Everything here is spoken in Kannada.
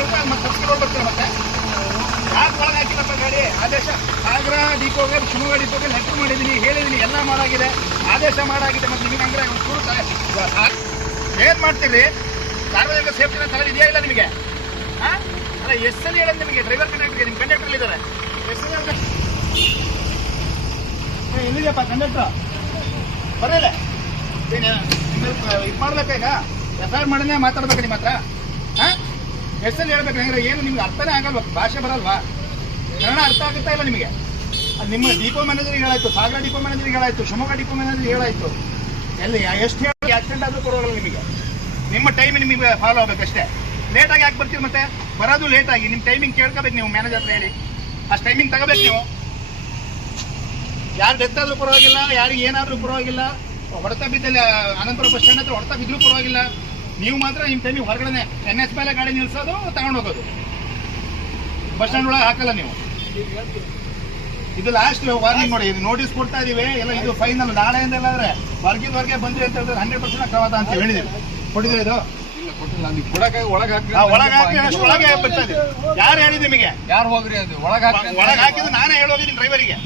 ಬರ್ತಾರೆ ಮತ್ತೆ ಸಬ್ಸ್ಕ್ರೈಬ್ ಬರ್ತಾರೆ ಮತ್ತೆ ಯಾಕೆ ಒಳಗೆ ಹಾಕಿಲ್ಲಪ್ಪ ಗಾಡಿ ಆದೇಶ ಸಾಗರ ಡಿಪೋಗೆ ಶಿವಮೊಗ್ಗ ಡಿಪೋಗೆ ಲೆಟರ್ ಮಾಡಿದ್ದೀನಿ ಹೇಳಿದ್ದೀನಿ ಎಲ್ಲ ಮಾಡಾಗಿದೆ ಆದೇಶ ಮಾಡಾಗಿದೆ ಮತ್ತೆ ನಿಮಗೆ ಅಂದ್ರೆ ಏನು ಮಾಡ್ತೀರಿ ಸಾರ್ವಜನಿಕ ಸೇಫ್ಟಿನ ತಲೆದಿದೆಯಾ ಇಲ್ಲ ನಿಮಗೆ ಹಾಂ ಅಲ್ಲ ಎಲ್ಲಿ ಹೇಳೋದು ನಿಮಗೆ ಡ್ರೈವರ್ ಕಂಡಕ್ಟರ್ಗೆ ನಿಮ್ಮ ಕಂಡಕ್ಟರ್ ಇದ್ದಾರೆ ಎಲ್ಲಿದೆಯಪ್ಪ ಕಂಡಕ್ಟರ್ ಬರಲ್ಲ ಏನು ಇದು ಮಾಡ್ಬೇಕಾ ಈಗ FIR ಮಾಡನೇ ಮಾತಾಡ್ಬೇಕು ನಿಮ್ಮ ಹತ್ರ ಹಾಂ ಎಷ್ಟಲ್ಲಿ ಹೇಳ್ಬೇಕು ಹೆಂಗ್ರೆ ಏನು ನಿಮ್ಗೆ ಅರ್ಥನೇ ಆಗಲ್ವ ಭಾಷೆ ಬರಲ್ವಾ ಕನ್ನಡ ಅರ್ಥ ಆಗುತ್ತಾ ಇಲ್ಲ ನಿಮಗೆ ಅದು ನಿಮ್ಮ ಡಿಪೋ ಮ್ಯಾನೇಜರ್ಗೆ ಹೇಳಾಯ್ತು ಸಾಗರ ಡಿಪೋ ಮ್ಯಾನೇಜರ್ಗೆ ಹೇಳಾಯ್ತು ಶಿವಮೊಗ್ಗ ಡಿಪೋ ಮ್ಯಾನೇಜರ್ಗೆ ಹೇಳಾಯ್ತು ಎಲ್ಲಿ ಎಷ್ಟು ಹೇಳಿ ಆಕ್ಸಿಡೆಂಟ್ ಆದರೂ ಕೊಡೋಲ್ಲ ನಿಮಗೆ ನಿಮ್ಮ ಟೈಮ್ ನಿಮಗೆ ಫಾಲೋ ಆಗಬೇಕಷ್ಟೇ ಲೇಟಾಗಿ ಯಾಕೆ ಬರ್ತೀವಿ ಮತ್ತೆ ಬರೋದು ಲೇಟಾಗಿ ನಿಮ್ಮ ಟೈಮಿಂಗ್ ಕೇಳ್ಕೋಬೇಕು ನೀವು ಮ್ಯಾನೇಜರ್ ಹತ್ರ ಹೇಳಿ ಅಷ್ಟು ಟೈಮಿಂಗ್ ತಗೋಬೇಕು ನೀವು ಯಾರು ಡೆತ್ ಆದರೂ ಪರವಾಗಿಲ್ಲ ಯಾರಿಗೆ ಏನಾದರೂ ಪರವಾಗಿಲ್ಲ ಹೊಡೆತ ಬಿದ್ದಲ್ಲಿ ಅನಂತಪುರ ಬಸ್ ಸ್ಟ್ಯಾಂಡ್ ಹತ್ರ ಹೊಡೆತ ಬಿದ್ದರೂ ಪರವಾಗಿಲ್ಲ ನೀವು ಮಾತ್ರ ನಿಮ್ಮ ಟೈಮಿಗೆ ಹೊರಗಡೆ NH ಮೇಲೆ ಗಾಡಿ ನಿಲ್ಲಿಸೋದು ತಗೊಂಡು ಹೋಗೋದು ಬಸ್ ಸ್ಟ್ಯಾಂಡ್ ಒಳಗೆ ಹಾಕಲ್ಲ ನೀವು ಇದು ಲಾಸ್ಟ್ ವಾರ್ನಿಂಗ್ ನೋಡಿ ಇದು ನೋಟಿಸ್ ಕೊಡ್ತಾ ಇದೀವಿ ಎಲ್ಲ ಇದು ಫೈನಲ್ ನಾಳೆಯಿಂದ ಎಲ್ಲಾದ್ರೆ ಹೊರಗೆ ಬಂದ್ರಿ ಅಂತ ಹೇಳಿದ್ರೆ 100% ಅಕ್ರಮದ ಅಂತ ಹೇಳಿದೀವಿ ಕೊಟ್ಟಿದ್ರೆ ಇದು ಒಳಗೆ ಬರ್ತಾ ಇದೆ ಯಾರು ಹೇಳಿದ್ ನಿಮಗೆ ಯಾರು ಹೋಗ್ರಿ ಅದು ಒಳಗೆ ಹಾಕಿದ್ದು ನಾನೇ ಹೇಳೋಗಿದ್ದೀನಿ ಡ್ರೈವರಿಗೆ